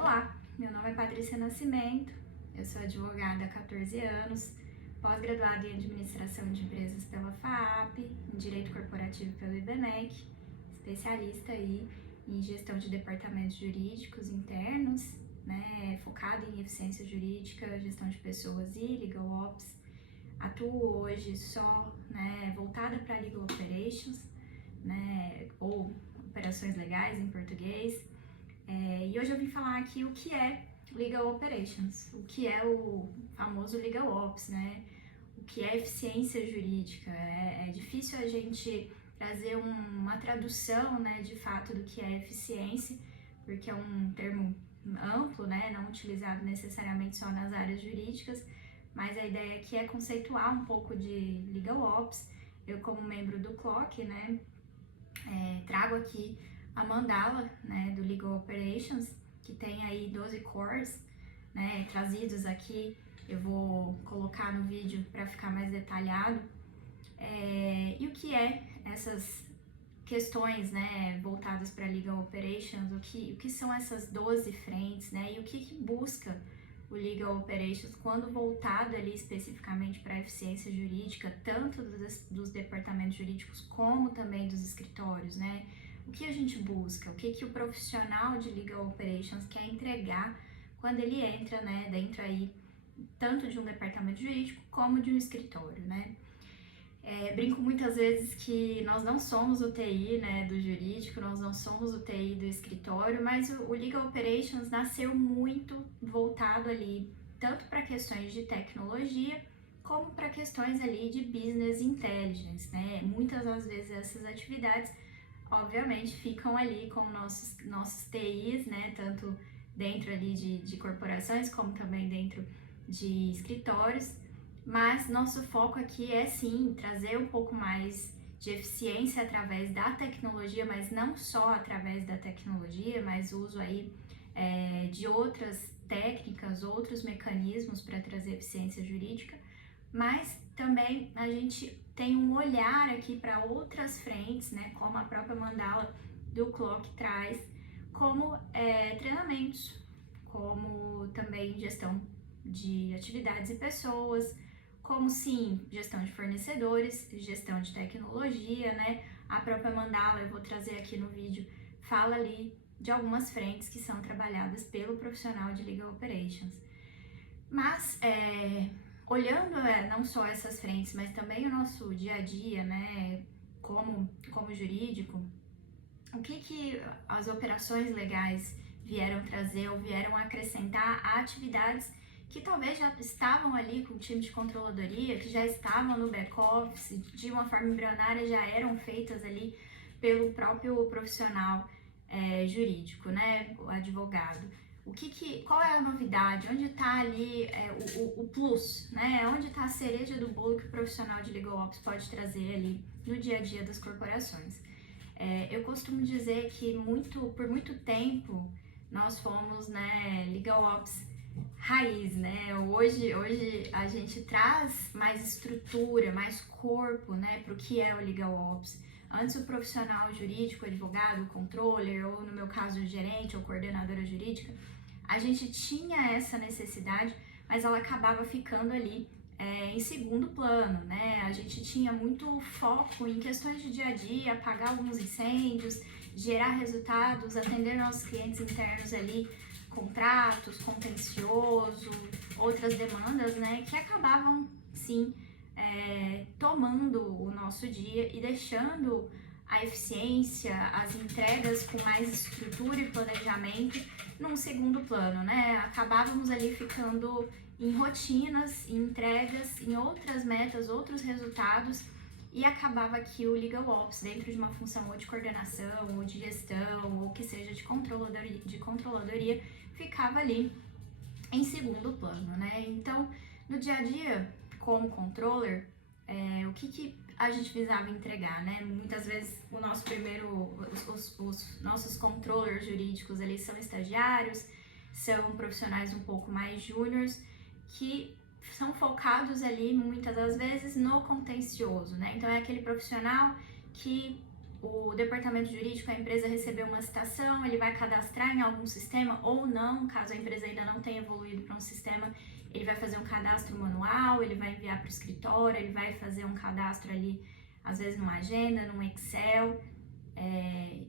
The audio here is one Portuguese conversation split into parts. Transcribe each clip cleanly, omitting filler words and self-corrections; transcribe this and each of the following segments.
Olá, meu nome é Patrícia Nascimento, eu sou advogada há 14 anos, pós-graduada em Administração de Empresas pela FAAP, em Direito Corporativo pelo IBMEC, especialista aí em gestão de departamentos jurídicos internos, focada em eficiência jurídica, gestão de pessoas e Legal Ops. Atuo hoje só, voltada para Legal Operations, ou operações legais em português. E hoje eu vim falar aqui o que é Legal Operations, o que é o famoso Legal Ops, o que é eficiência jurídica. É difícil a gente trazer uma tradução, de fato, do que é eficiência, porque é um termo amplo, não utilizado necessariamente só nas áreas jurídicas, mas a ideia aqui é conceituar um pouco de Legal Ops. Eu, como membro do CLOC, trago aqui a mandala, do Legal Operations, que tem aí 12 cores, trazidos aqui. Eu vou colocar no vídeo para ficar mais detalhado. E o que é essas questões, voltadas para Legal Operations, o que são essas 12 frentes, e o que busca o Legal Operations quando voltado ali especificamente para a eficiência jurídica, tanto dos departamentos jurídicos como também dos escritórios, O que a gente busca, o que o profissional de Legal Operations quer entregar quando ele entra, dentro aí, tanto de um departamento jurídico como de um escritório, Brinco muitas vezes que nós não somos o TI, do jurídico, nós não somos o TI do escritório, mas o Legal Operations nasceu muito voltado ali, tanto para questões de tecnologia, como para questões ali de business intelligence, Muitas das vezes essas atividades, obviamente, ficam ali com nossos TIs, tanto dentro ali de corporações, como também dentro de escritórios. Mas nosso foco aqui é sim trazer um pouco mais de eficiência através da tecnologia, mas não só através da tecnologia, mas o uso aí de outras técnicas, outros mecanismos para trazer eficiência jurídica. Mas também a gente tem um olhar aqui para outras frentes, como a própria mandala do CLOC traz, como treinamentos, como também gestão de atividades e pessoas, como sim, gestão de fornecedores, gestão de tecnologia, A própria mandala, eu vou trazer aqui no vídeo, fala ali de algumas frentes que são trabalhadas pelo profissional de Legal Operations. Mas, olhando não só essas frentes, mas também o nosso dia a dia, como jurídico, o que as operações legais vieram trazer ou vieram acrescentar a atividades que talvez já estavam ali com o time de controladoria, que já estavam no back-office, de uma forma embrionária já eram feitas ali pelo próprio profissional jurídico, o advogado. Qual é a novidade? Onde está ali o plus, Onde está a cereja do bolo que o profissional de Legal Ops pode trazer ali no dia a dia das corporações? Eu costumo dizer que por muito tempo nós fomos, Legal Ops raiz, Hoje a gente traz mais estrutura, mais corpo, para o que é o Legal Ops. Antes o profissional jurídico, advogado, controller, ou no meu caso gerente ou coordenadora jurídica, a gente tinha essa necessidade, mas ela acabava ficando ali em segundo plano, A gente tinha muito foco em questões de dia a dia, apagar alguns incêndios, gerar resultados, atender nossos clientes internos ali, contratos, contencioso, outras demandas, que acabavam, sim, tomando o nosso dia e deixando a eficiência, as entregas com mais estrutura e planejamento num segundo plano, Acabávamos ali ficando em rotinas, em entregas, em outras metas, outros resultados, e acabava que o Legal Ops, dentro de uma função ou de coordenação, ou de gestão, ou que seja de controladoria, ficava ali em segundo plano, Então, no dia a dia, como controller, o que a gente visava entregar, Muitas vezes os nossos controllers jurídicos ali são estagiários, são profissionais um pouco mais júniores, que são focados ali muitas das vezes no contencioso, Então é aquele profissional que o departamento jurídico, a empresa recebeu uma citação, ele vai cadastrar em algum sistema ou não, caso a empresa ainda não tenha evoluído para um sistema, ele vai fazer um cadastro manual, ele vai enviar para o escritório, ele vai fazer um cadastro ali, às vezes numa agenda, num Excel,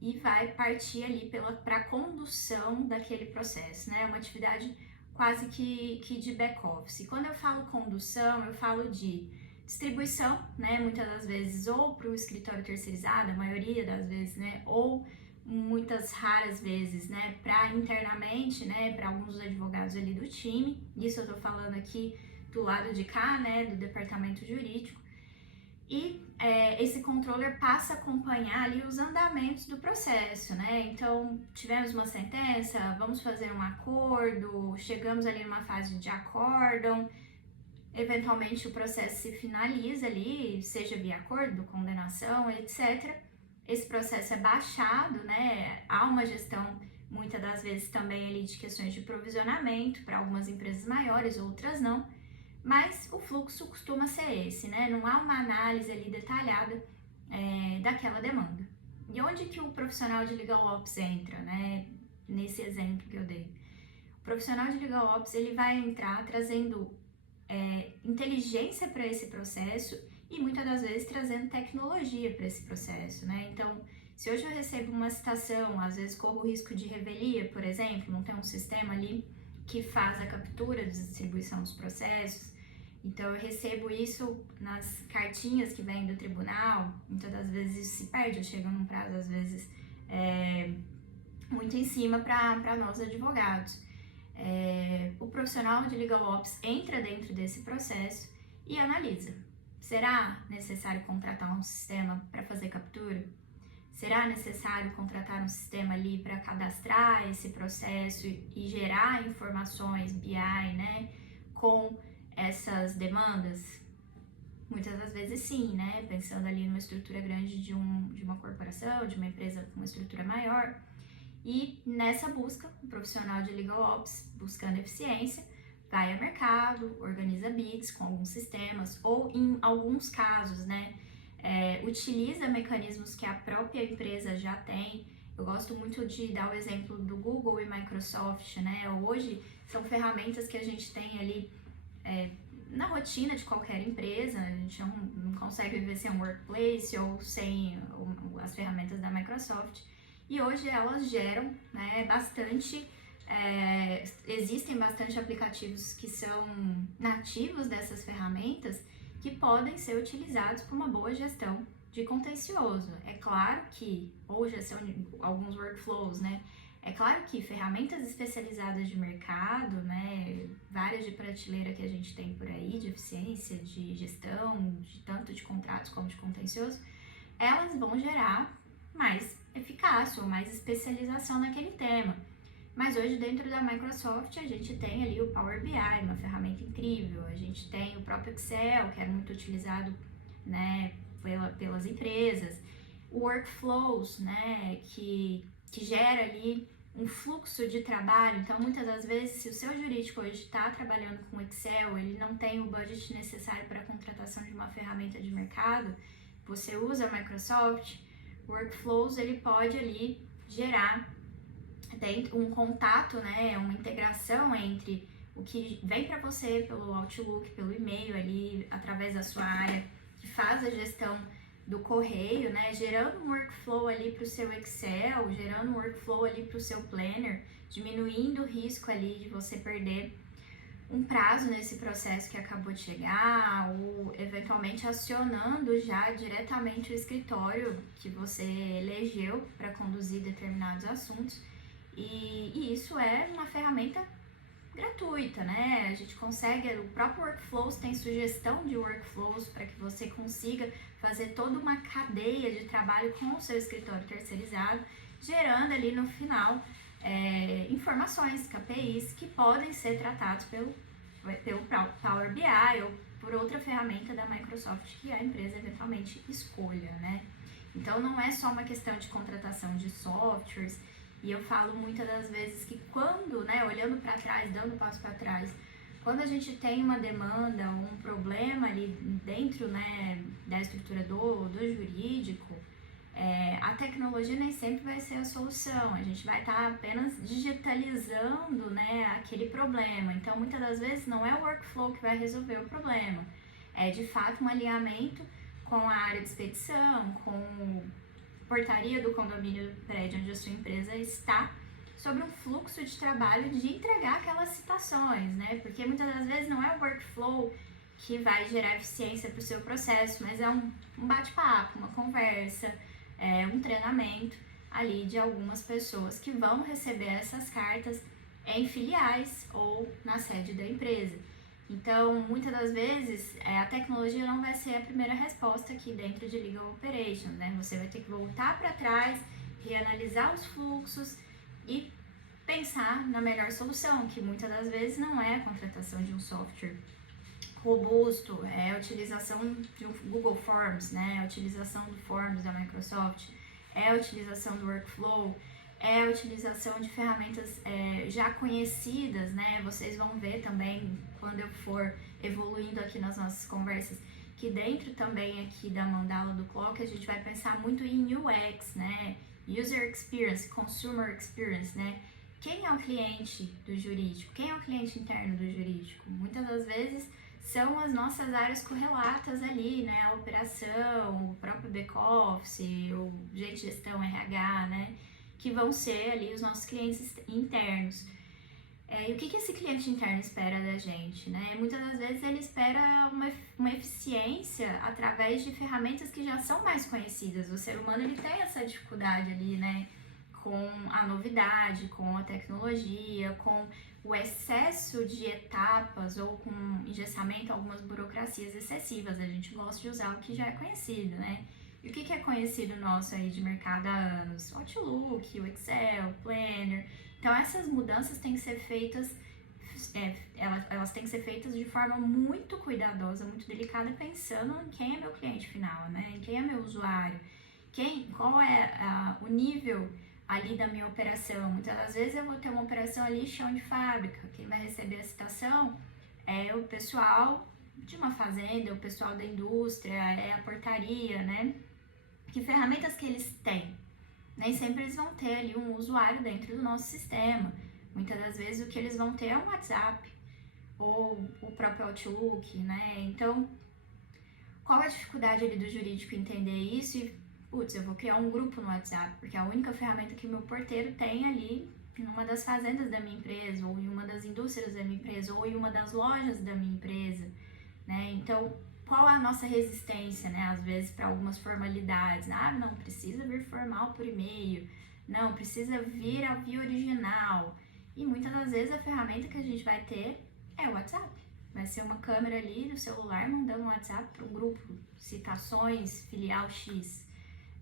e vai partir ali para a condução daquele processo, né? Uma atividade quase que de back-office. Quando eu falo condução, eu falo de distribuição, né? Muitas das vezes ou para o escritório terceirizado, a maioria das vezes, né? Ou muitas raras vezes, né? Para internamente, né? Para alguns advogados ali do time. Isso eu tô falando aqui do lado de cá, né? Do departamento jurídico. E esse controller passa a acompanhar ali os andamentos do processo, né? Então, tivemos uma sentença, vamos fazer um acordo, chegamos ali numa fase de acórdão, eventualmente o processo se finaliza ali, seja via acordo, condenação, etc. Esse processo é baixado, né? Há uma gestão, muitas das vezes também ali de questões de provisionamento para algumas empresas maiores, outras não. Mas o fluxo costuma ser esse, né? Não há uma análise ali detalhada daquela demanda. E onde que o profissional de Legal Ops entra, né? Nesse exemplo que eu dei. O profissional de Legal Ops, ele vai entrar trazendo inteligência para esse processo e muitas das vezes trazendo tecnologia para esse processo, né? Então, se hoje eu recebo uma citação, às vezes corro o risco de revelia, por exemplo, não tem um sistema ali que faz a captura de distribuição dos processos. Então, eu recebo isso nas cartinhas que vêm do tribunal, muitas das vezes isso se perde, eu chego num prazo, às vezes, muito em cima para nós advogados. O profissional de Legal Ops entra dentro desse processo e analisa. Será necessário contratar um sistema para fazer captura? Será necessário contratar um sistema ali para cadastrar esse processo e gerar informações BI, né, com essas demandas? Muitas das vezes sim, né? Pensando ali numa estrutura grande de uma corporação, de uma empresa com uma estrutura maior. E nessa busca, o profissional de Legal Ops, buscando eficiência, vai ao mercado, organiza bids com alguns sistemas, ou em alguns casos, né, utiliza mecanismos que a própria empresa já tem. Eu gosto muito de dar o exemplo do Google e Microsoft, né? Hoje são ferramentas que a gente tem ali na rotina de qualquer empresa. A gente não consegue viver sem um workplace ou sem as ferramentas da Microsoft. E hoje elas geram, né, bastante, existem bastante aplicativos que são nativos dessas ferramentas que podem ser utilizados para uma boa gestão de contencioso. É claro que, ou gestão de alguns workflows, né? É claro que ferramentas especializadas de mercado, né, várias de prateleira que a gente tem por aí, de eficiência, de gestão, de tanto de contratos como de contencioso, elas vão gerar mais eficácia ou mais especialização naquele tema. Mas hoje dentro da Microsoft a gente tem ali o Power BI, uma ferramenta incrível, a gente tem o próprio Excel, que é muito utilizado, né, pelas empresas, o Workflows, né, que gera ali um fluxo de trabalho. Então muitas das vezes, se o seu jurídico hoje está trabalhando com Excel, ele não tem o budget necessário para a contratação de uma ferramenta de mercado, você usa a Microsoft, Workflows, ele pode ali gerar um contato, né, uma integração entre o que vem para você pelo Outlook, pelo e-mail ali, através da sua área que faz a gestão do correio, né, gerando um workflow ali para o seu Excel, gerando um workflow ali para o seu planner, diminuindo o risco ali de você perder um prazo nesse processo que acabou de chegar, ou eventualmente acionando já diretamente o escritório que você elegeu para conduzir determinados assuntos. E isso é uma ferramenta gratuita, né? A gente consegue, o próprio Workflows tem sugestão de workflows para que você consiga fazer toda uma cadeia de trabalho com o seu escritório terceirizado, gerando ali no final informações, KPIs, que podem ser tratados pelo Power BI ou por outra ferramenta da Microsoft que a empresa eventualmente escolha, né? Então não é só uma questão de contratação de softwares. E eu falo muitas das vezes que quando, né, olhando para trás, dando um passo para trás, quando a gente tem uma demanda, um problema ali dentro, né, da estrutura do jurídico, A tecnologia nem sempre vai ser a solução, a gente vai estar apenas digitalizando, né, aquele problema. Então, muitas das vezes não é o workflow que vai resolver o problema, é de fato um alinhamento com a área de expedição, com a portaria do condomínio do prédio onde a sua empresa está, sobre um fluxo de trabalho de entregar aquelas citações, né? Porque muitas das vezes não é o workflow que vai gerar eficiência para o seu processo, mas é um bate-papo, uma conversa, um treinamento ali de algumas pessoas que vão receber essas cartas em filiais ou na sede da empresa. Então, muitas das vezes, a tecnologia não vai ser a primeira resposta aqui dentro de Legal Operations, né? Você vai ter que voltar para trás, reanalisar os fluxos e pensar na melhor solução, que muitas das vezes não é a contratação de um software robusto, é a utilização de um Google Forms, né? A utilização do Forms da Microsoft, é a utilização do Workflow, é a utilização de ferramentas já conhecidas, né? Vocês vão ver também, quando eu for evoluindo aqui nas nossas conversas, que dentro também aqui da mandala do Clock, a gente vai pensar muito em UX, né? User Experience, Consumer Experience, né? Quem é o cliente do jurídico? Quem é o cliente interno do jurídico? Muitas das vezes são as nossas áreas correlatas ali, né? A operação, o próprio back-office, o gente de gestão, RH, né? Que vão ser ali os nossos clientes internos. E o que esse cliente interno espera da gente, né? Muitas das vezes ele espera uma eficiência através de ferramentas que já são mais conhecidas. O ser humano, ele tem essa dificuldade ali, né? Com a novidade, com a tecnologia, com o excesso de etapas ou com engessamento, algumas burocracias excessivas. A gente gosta de usar o que já é conhecido, né? E o que é conhecido nosso aí de mercado há anos? O Outlook, o Excel, o Planner. Então, essas mudanças têm que ser feitas, elas têm que ser feitas de forma muito cuidadosa, muito delicada, pensando em quem é meu cliente final, né? Em quem é meu usuário, qual é o nível ali da minha operação. Muitas das vezes eu vou ter uma operação ali chão de fábrica, quem vai receber a citação é o pessoal de uma fazenda, o pessoal da indústria, é a portaria, né? Que ferramentas que eles têm? Nem sempre eles vão ter ali um usuário dentro do nosso sistema. Muitas das vezes o que eles vão ter é um WhatsApp ou o próprio Outlook, né? Então, qual a dificuldade ali do jurídico entender isso e eu vou criar um grupo no WhatsApp, porque é a única ferramenta que o meu porteiro tem ali em uma das fazendas da minha empresa, ou em uma das indústrias da minha empresa, ou em uma das lojas da minha empresa, né? Então, qual a nossa resistência, né? Às vezes, para algumas formalidades. Não precisa vir formal por e-mail, não, precisa vir a via original. E muitas das vezes a ferramenta que a gente vai ter é o WhatsApp. Vai ser uma câmera ali do celular mandando um WhatsApp para um grupo, citações, filial X,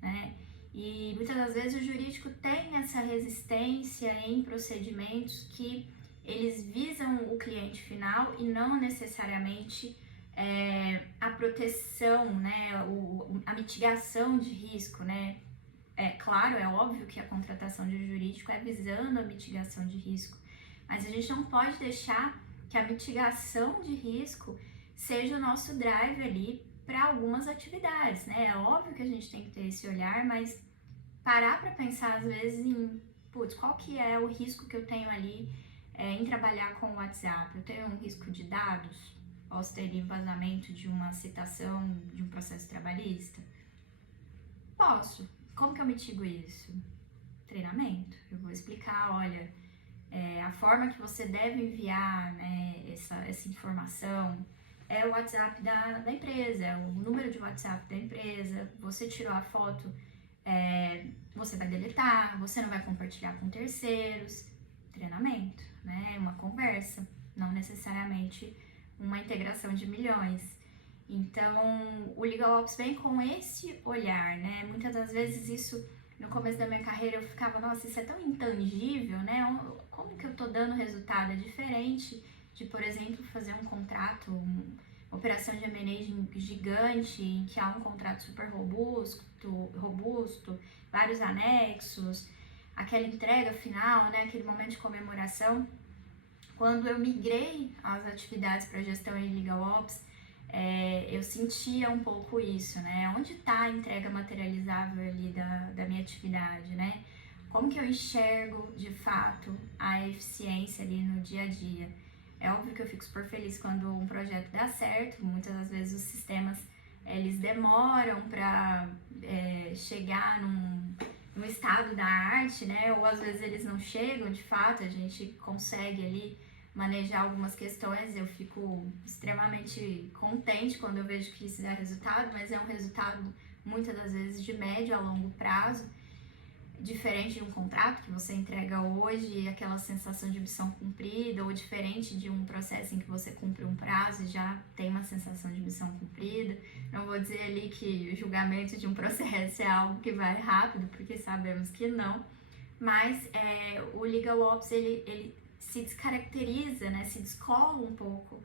né? E muitas das vezes o jurídico tem essa resistência em procedimentos que eles visam o cliente final e não necessariamente a proteção, né? A mitigação de risco, né? Claro, é óbvio que a contratação de jurídico é visando a mitigação de risco, mas a gente não pode deixar que a mitigação de risco seja o nosso drive ali para algumas atividades, né? É óbvio que a gente tem que ter esse olhar, mas parar para pensar às vezes em, qual que é o risco que eu tenho ali em trabalhar com o WhatsApp? Eu tenho um risco de dados? Posso ter vazamento de uma citação de um processo trabalhista? Posso. Como que eu mitigo isso? Treinamento. Eu vou explicar, olha, a forma que você deve enviar, né, essa informação é o WhatsApp da empresa, é o número de WhatsApp da empresa. Você tirou a foto, você vai deletar, você não vai compartilhar com terceiros. Treinamento, né? Uma conversa, não necessariamente uma integração de milhões. Então, o LegalOps vem com esse olhar, né? Muitas das vezes isso, no começo da minha carreira, eu ficava, nossa, isso é tão intangível, né? Como que eu tô dando resultado? É diferente de, por exemplo, fazer um contrato, uma operação de M&A gigante, em que há um contrato super robusto, vários anexos, aquela entrega final, né? Aquele momento de comemoração. Quando eu migrei as atividades para gestão em LegalOps, eu sentia um pouco isso, né? Onde está a entrega materializável ali da minha atividade, né? Como que eu enxergo, de fato, a eficiência ali no dia a dia? É óbvio que eu fico super feliz quando um projeto dá certo, muitas das vezes os sistemas, eles demoram para chegar num estado da arte, né? Ou às vezes eles não chegam, de fato, a gente consegue ali manejar algumas questões, eu fico extremamente contente quando eu vejo que isso dá resultado, mas é um resultado muitas das vezes de médio a longo prazo, diferente de um contrato que você entrega hoje, aquela sensação de missão cumprida, ou diferente de um processo em que você cumpre um prazo e já tem uma sensação de missão cumprida. Não vou dizer ali que o julgamento de um processo é algo que vai rápido, porque sabemos que não, mas o Legal Ops, ele se descaracteriza, né, se descola um pouco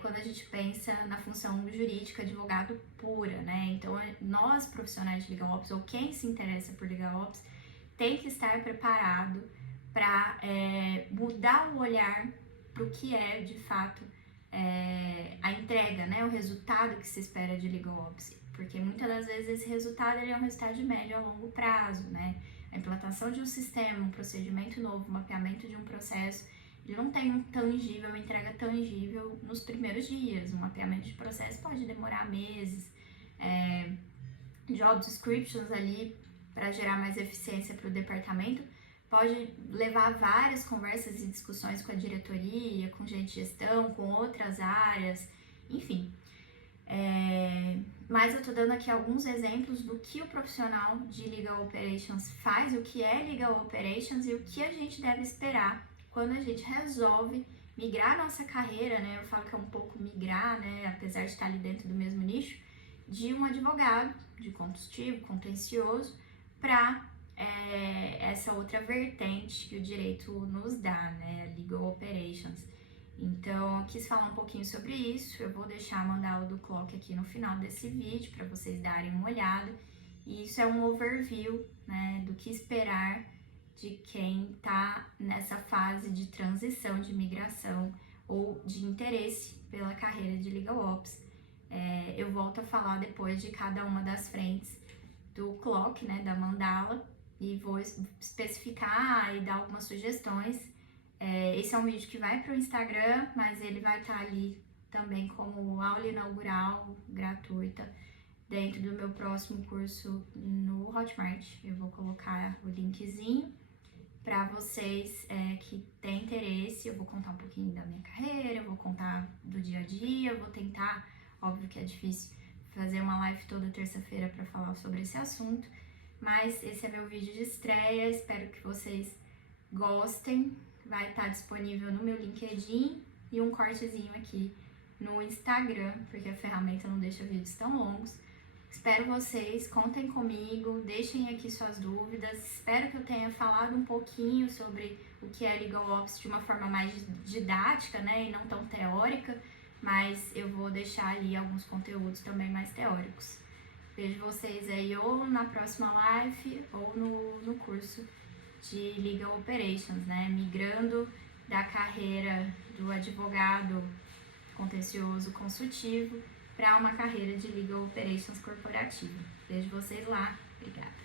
quando a gente pensa na função jurídica, advogado pura, né? Então, nós profissionais de Legal Ops, ou quem se interessa por Legal Ops, tem que estar preparado para mudar o olhar para o que é, de fato, a entrega, né? O resultado que se espera de Legal Ops. Porque muitas das vezes esse resultado ele é um resultado de médio a longo prazo, né? A implantação de um sistema, um procedimento novo, um mapeamento de um processo, ele não tem um tangível, uma entrega tangível nos primeiros dias. Um mapeamento de processo pode demorar meses. Job descriptions ali para gerar mais eficiência para o departamento pode levar várias conversas e discussões com a diretoria, com gente de gestão, com outras áreas, enfim. Mas eu tô dando aqui alguns exemplos do que o profissional de Legal Operations faz, o que é Legal Operations e o que a gente deve esperar quando a gente resolve migrar nossa carreira, né? Eu falo que é um pouco migrar, né? Apesar de estar ali dentro do mesmo nicho, de um advogado de contencioso para essa outra vertente que o direito nos dá, né? Legal Operations. Então, eu quis falar um pouquinho sobre isso, eu vou deixar a mandala do Clock aqui no final desse vídeo para vocês darem uma olhada. E isso é um overview, né, do que esperar de quem está nessa fase de transição, de migração ou de interesse pela carreira de Legal Ops. Eu volto a falar depois de cada uma das frentes do Clock, né, da mandala, e vou especificar e dar algumas sugestões. Esse é um vídeo que vai para o Instagram, mas ele vai estar ali também como aula inaugural gratuita dentro do meu próximo curso no Hotmart. Eu vou colocar o linkzinho para vocês que têm interesse. Eu vou contar um pouquinho da minha carreira, eu vou contar do dia a dia, eu vou tentar, óbvio que é difícil, fazer uma live toda terça-feira para falar sobre esse assunto, mas esse é meu vídeo de estreia, espero que vocês gostem. Vai estar disponível no meu LinkedIn e um cortezinho aqui no Instagram, porque a ferramenta não deixa vídeos tão longos. Espero vocês, contem comigo, deixem aqui suas dúvidas. Espero que eu tenha falado um pouquinho sobre o que é Legal Ops de uma forma mais didática, né, e não tão teórica, mas eu vou deixar ali alguns conteúdos também mais teóricos. Vejo vocês aí ou na próxima live ou no curso de Legal Operations, né? Migrando da carreira do advogado contencioso consultivo para uma carreira de Legal Operations corporativa. Vejo vocês lá. Obrigada.